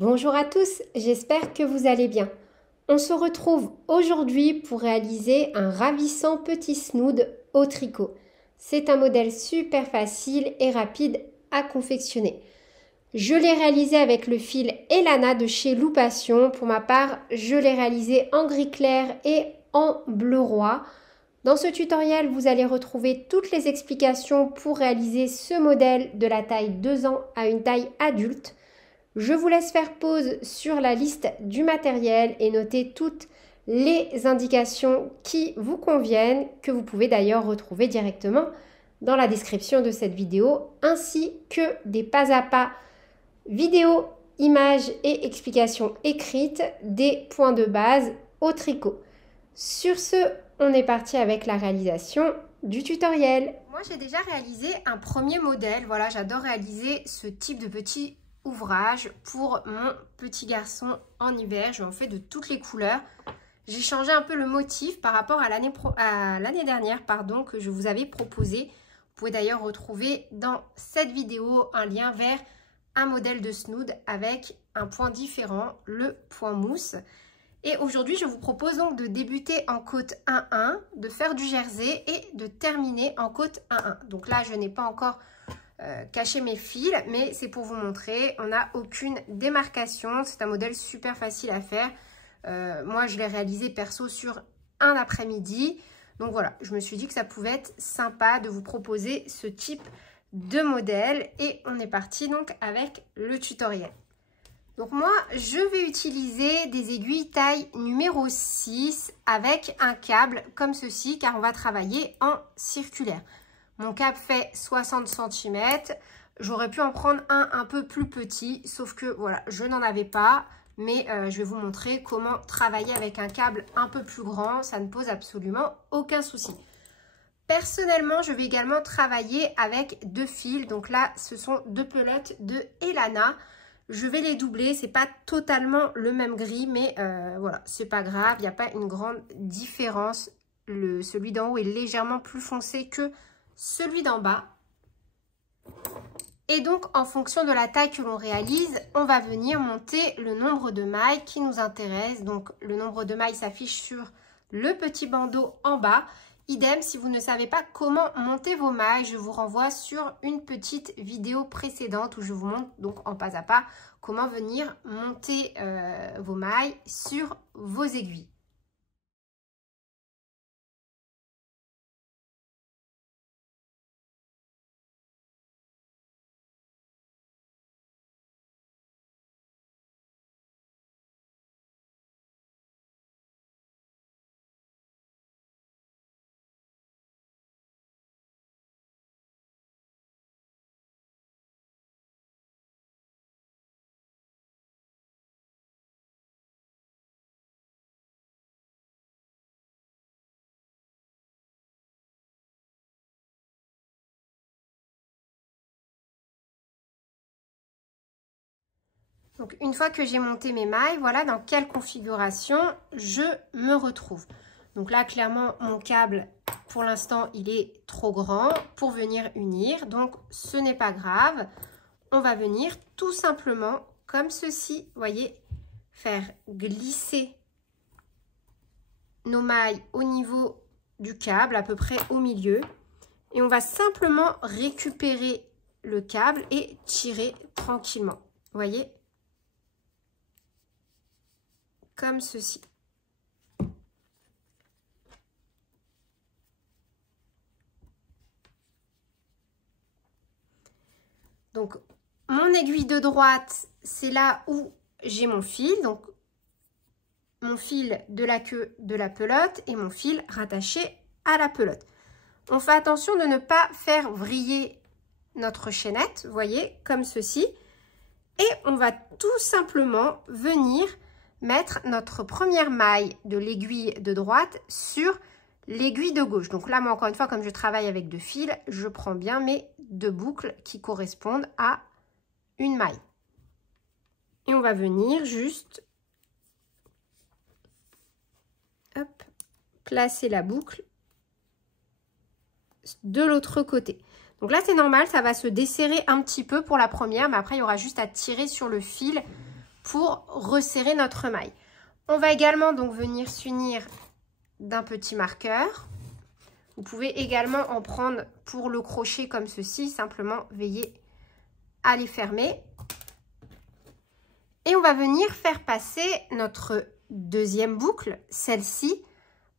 Bonjour à tous, j'espère que vous allez bien. On se retrouve aujourd'hui pour réaliser un ravissant petit snood au tricot. C'est un modèle super facile et rapide à confectionner. Je l'ai réalisé avec le fil Elana de chez Loupation. Pour ma part, je l'ai réalisé en gris clair et en bleu roi. Dans ce tutoriel, vous allez retrouver toutes les explications pour réaliser ce modèle de la taille 2 ans à une taille adulte. Je vous laisse faire pause sur la liste du matériel et noter toutes les indications qui vous conviennent, que vous pouvez d'ailleurs retrouver directement dans la description de cette vidéo, ainsi que des pas à pas vidéos, images et explications écrites des points de base au tricot. Sur ce, on est parti avec la réalisation du tutoriel. Moi, j'ai déjà réalisé un premier modèle. Voilà, j'adore réaliser ce type de petit ouvrage pour mon petit garçon en hiver. Je en fais de toutes les couleurs. J'ai changé un peu le motif par rapport à l'année dernière, que je vous avais proposé. Vous pouvez d'ailleurs retrouver dans cette vidéo un lien vers un modèle de snood avec un point différent, le point mousse. Et aujourd'hui, je vous propose donc de débuter en côte 1-1, de faire du jersey et de terminer en côte 1-1. Donc là, je n'ai pas encore caché mes fils, mais c'est pour vous montrer. On n'a aucune démarcation. C'est un modèle super facile à faire. Moi, je l'ai réalisé perso sur un après-midi. Donc voilà, je me suis dit que ça pouvait être sympa de vous proposer ce type de modèle. Et on est parti donc avec le tutoriel. Donc moi, je vais utiliser des aiguilles taille numéro 6 avec un câble comme ceci, car on va travailler en circulaire. Mon câble fait 60 cm. J'aurais pu en prendre un peu plus petit, sauf que voilà, je n'en avais pas. Mais je vais vous montrer comment travailler avec un câble un peu plus grand. Ça ne pose absolument aucun souci. Personnellement, je vais également travailler avec 2 fils. Donc là, ce sont 2 pelotes de Elana. Je vais les doubler. C'est pas totalement le même gris, mais voilà, c'est pas grave. Il n'y a pas une grande différence. Celui d'en haut est légèrement plus foncé que celui d'en bas. Et donc, en fonction de la taille que l'on réalise, on va venir monter le nombre de mailles qui nous intéresse. Donc, le nombre de mailles s'affiche sur le petit bandeau en bas. Idem, si vous ne savez pas comment monter vos mailles, je vous renvoie sur une petite vidéo précédente où je vous montre donc en pas à pas comment venir monter vos mailles sur vos aiguilles. Donc, une fois que j'ai monté mes mailles, voilà dans quelle configuration je me retrouve. Donc là, clairement, mon câble, pour l'instant, il est trop grand pour venir unir. Donc, ce n'est pas grave. On va venir tout simplement, comme ceci, vous voyez, faire glisser nos mailles au niveau du câble, à peu près au milieu. Et on va simplement récupérer le câble et tirer tranquillement. Vous voyez ? Comme ceci. Donc, mon aiguille de droite, c'est là où j'ai mon fil. Donc, mon fil de la queue de la pelote et mon fil rattaché à la pelote. On fait attention de ne pas faire vriller notre chaînette, vous voyez, comme ceci. Et on va tout simplement venir mettre notre première maille de l'aiguille de droite sur l'aiguille de gauche. Donc là, moi, encore une fois, comme je travaille avec 2 fils, je prends bien mes 2 boucles qui correspondent à une maille. Et on va venir juste hop, placer la boucle de l'autre côté. Donc là, c'est normal, ça va se desserrer un petit peu pour la première, mais après, il y aura juste à tirer sur le fil pour resserrer notre maille. On va également donc venir s'unir d'un petit marqueur. Vous pouvez également en prendre pour le crochet comme ceci, simplement veillez à les fermer. Et on va venir faire passer notre deuxième boucle, celle-ci,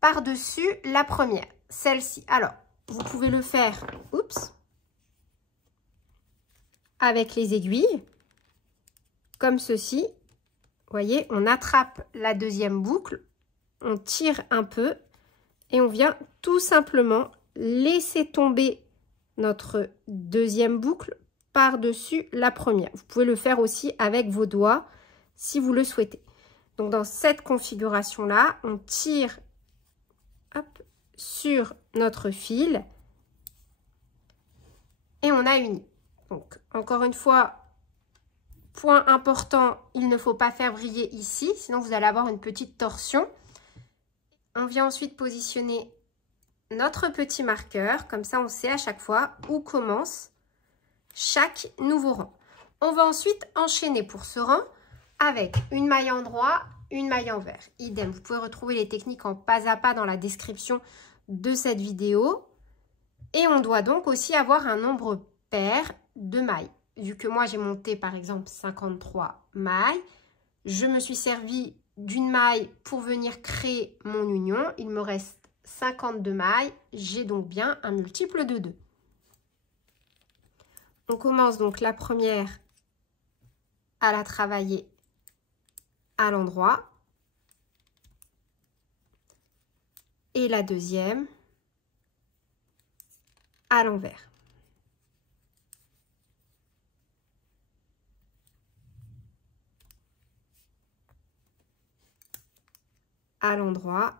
par-dessus la première, celle-ci. Alors, vous pouvez le faire, oups, avec les aiguilles, comme ceci. Vous voyez, on attrape la deuxième boucle, on tire un peu et on vient tout simplement laisser tomber notre deuxième boucle par-dessus la première. Vous pouvez le faire aussi avec vos doigts si vous le souhaitez. Donc dans cette configuration-là, on tire hop, sur notre fil et on a uni. Donc encore une fois, point important, il ne faut pas faire briller ici, sinon vous allez avoir une petite torsion. On vient ensuite positionner notre petit marqueur, comme ça on sait à chaque fois où commence chaque nouveau rang. On va ensuite enchaîner pour ce rang avec une maille endroit, une maille envers. Idem, vous pouvez retrouver les techniques en pas à pas dans la description de cette vidéo. Et on doit donc aussi avoir un nombre pair de mailles. Vu que moi j'ai monté par exemple 53 mailles, je me suis servi d'une maille pour venir créer mon union. Il me reste 52 mailles, j'ai donc bien un multiple de 2. On commence donc la première à la travailler à l'endroit et la deuxième à l'envers. À l'endroit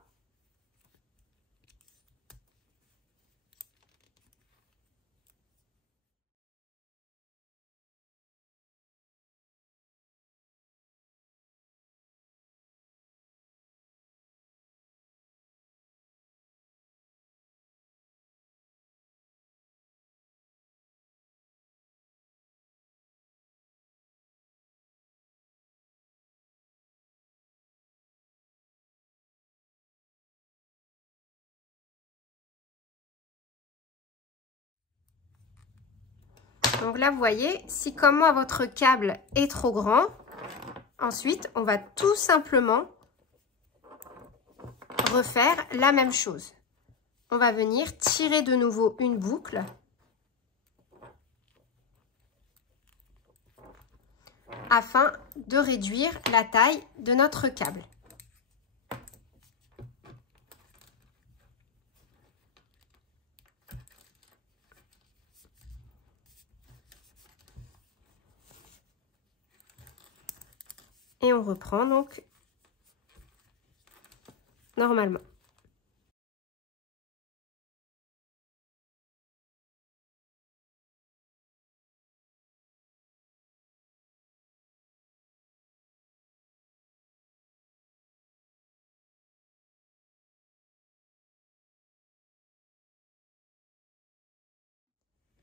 donc là, vous voyez, si comme moi, votre câble est trop grand, ensuite, on va tout simplement refaire la même chose. On va venir tirer de nouveau une boucle afin de réduire la taille de notre câble. Et on reprend donc normalement.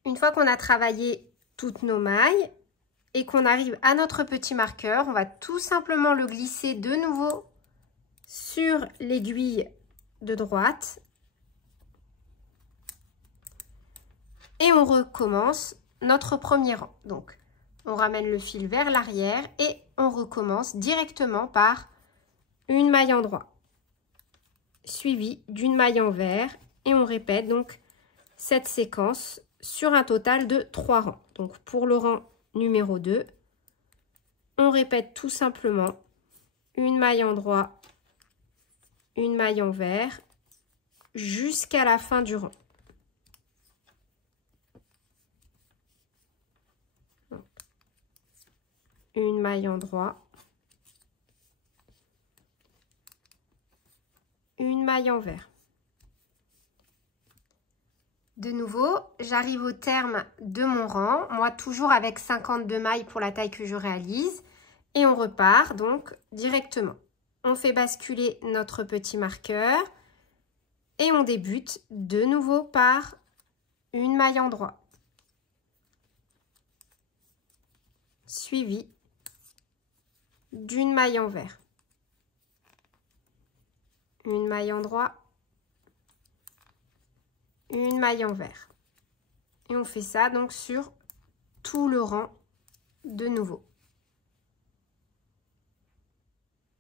Une fois qu'on a travaillé toutes nos mailles et qu'on arrive à notre petit marqueur, on va tout simplement le glisser de nouveau sur l'aiguille de droite. Et on recommence notre premier rang. Donc, on ramène le fil vers l'arrière et on recommence directement par une maille endroit, suivie d'une maille envers. Et on répète donc cette séquence sur un total de 3 rangs. Donc, pour le rang numéro 2, on répète tout simplement une maille endroit, une maille envers, jusqu'à la fin du rang. Une maille endroit, une maille envers. De nouveau, j'arrive au terme de mon rang, moi toujours avec 52 mailles pour la taille que je réalise, et on repart donc directement. On fait basculer notre petit marqueur et on débute de nouveau par une maille endroit, suivie d'une maille envers. Une maille endroit, une maille envers. Et on fait ça donc sur tout le rang de nouveau.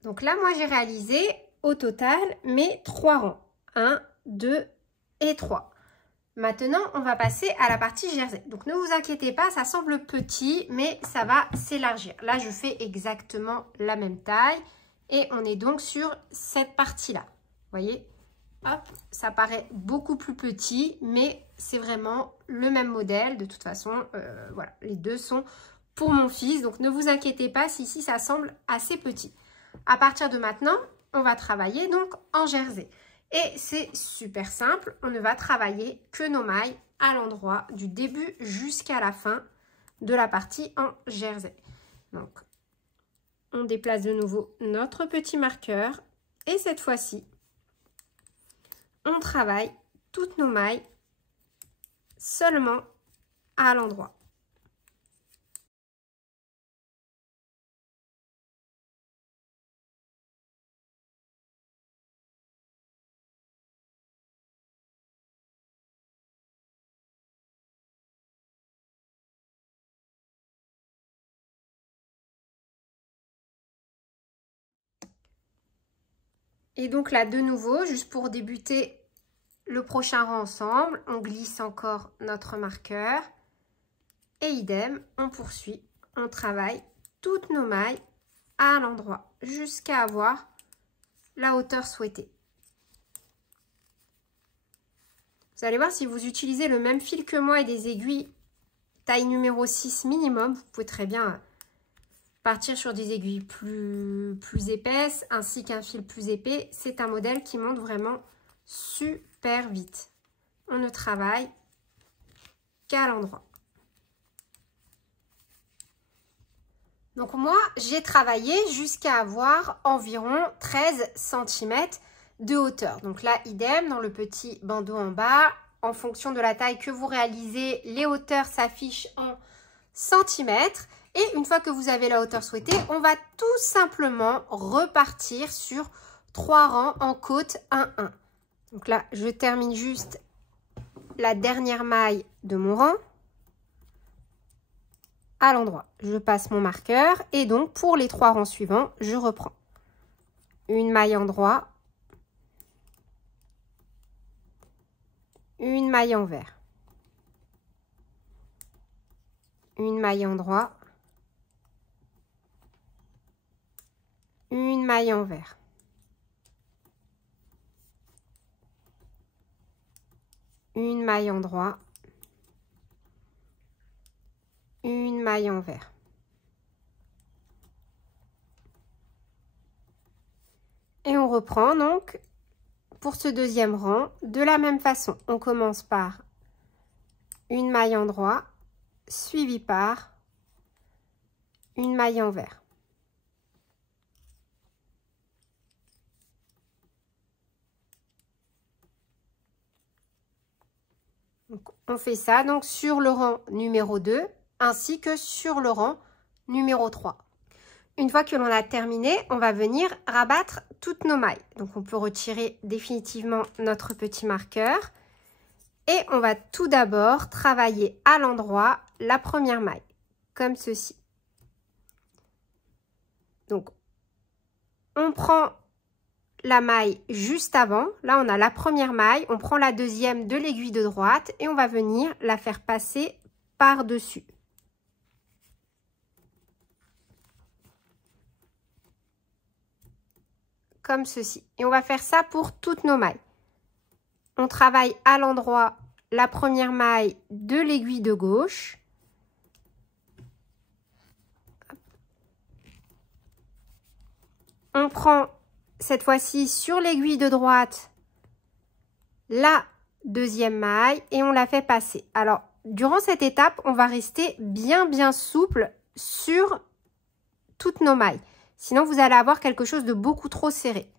Donc là, moi, j'ai réalisé au total mes 3 rangs. 1, 2 et 3. Maintenant, on va passer à la partie jersey. Donc, ne vous inquiétez pas, ça semble petit, mais ça va s'élargir. Là, je fais exactement la même taille. Et on est donc sur cette partie-là. Vous voyez, hop, ça paraît beaucoup plus petit, mais c'est vraiment le même modèle. De toute façon, voilà, les deux sont pour mon fils. Donc, ne vous inquiétez pas si ici, ça semble assez petit. À partir de maintenant, on va travailler donc en jersey. Et c'est super simple, on ne va travailler que nos mailles à l'endroit du début jusqu'à la fin de la partie en jersey. Donc, on déplace de nouveau notre petit marqueur et cette fois-ci, on travaille toutes nos mailles seulement à l'endroit. Et donc là, de nouveau, juste pour débuter le prochain rang ensemble, on glisse encore notre marqueur. Et idem, on poursuit, on travaille toutes nos mailles à l'endroit jusqu'à avoir la hauteur souhaitée. Vous allez voir, si vous utilisez le même fil que moi et des aiguilles taille numéro 6 minimum, vous pouvez très bien partir sur des aiguilles plus épaisses ainsi qu'un fil plus épais. C'est un modèle qui monte vraiment super vite. On ne travaille qu'à l'endroit. Donc moi, j'ai travaillé jusqu'à avoir environ 13 cm de hauteur. Donc là, idem, dans le petit bandeau en bas, en fonction de la taille que vous réalisez, les hauteurs s'affichent en centimètres. Et une fois que vous avez la hauteur souhaitée, on va tout simplement repartir sur 3 rangs en côte 1-1. Donc là, je termine juste la dernière maille de mon rang. À l'endroit, je passe mon marqueur et donc pour les 3 rangs suivants, je reprends une maille endroit, une maille envers, une maille endroit, une maille envers, une maille endroit, une maille envers. Et on reprend donc pour ce deuxième rang de la même façon. On commence par une maille endroit suivie par une maille envers. Donc, on fait ça donc sur le rang numéro 2 ainsi que sur le rang numéro 3. Une fois que l'on a terminé, on va venir rabattre toutes nos mailles. Donc on peut retirer définitivement notre petit marqueur. Et on va tout d'abord travailler à l'endroit la première maille, comme ceci. Donc on prend la maille juste avant. Là, on a la première maille. On prend la deuxième de l'aiguille de droite et on va venir la faire passer par-dessus. Comme ceci. Et on va faire ça pour toutes nos mailles. On travaille à l'endroit la première maille de l'aiguille de gauche. On prend cette fois-ci sur l'aiguille de droite la deuxième maille et on la fait passer. Alors, durant cette étape, on va rester bien souple sur toutes nos mailles. Sinon, vous allez avoir quelque chose de beaucoup trop serré.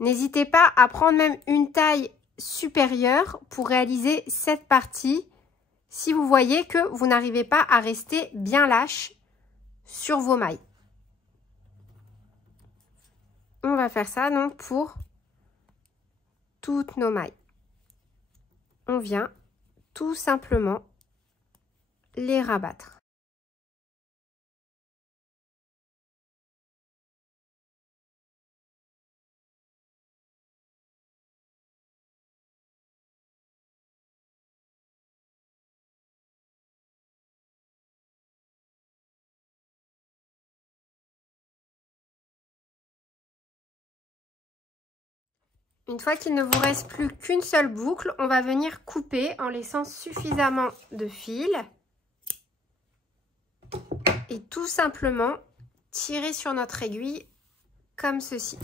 N'hésitez pas à prendre même une taille supérieure pour réaliser cette partie si vous voyez que vous n'arrivez pas à rester bien lâche sur vos mailles. On va faire ça donc pour toutes nos mailles. On vient tout simplement les rabattre. Une fois qu'il ne vous reste plus qu'une seule boucle, on va venir couper en laissant suffisamment de fil. Et tout simplement tirer sur notre aiguille comme ceci.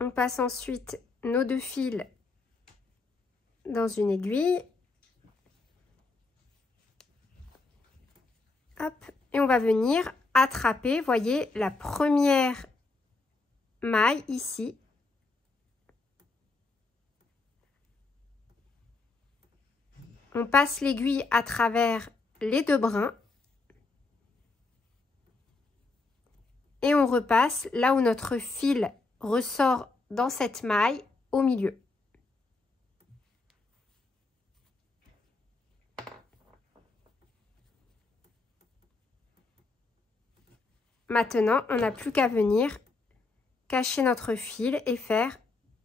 On passe ensuite nos 2 fils dans une aiguille. Hop, et on va venir attraper, voyez, la première maille ici. On passe l'aiguille à travers les 2 brins. Et on repasse là où notre fil ressort dans cette maille au milieu. Maintenant, on n'a plus qu'à venir cacher notre fil et faire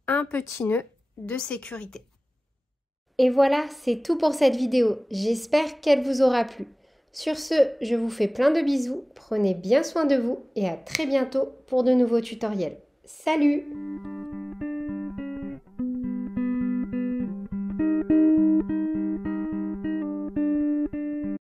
un petit nœud de sécurité. Et voilà, c'est tout pour cette vidéo. J'espère qu'elle vous aura plu. Sur ce, je vous fais plein de bisous, prenez bien soin de vous et à très bientôt pour de nouveaux tutoriels. Salut!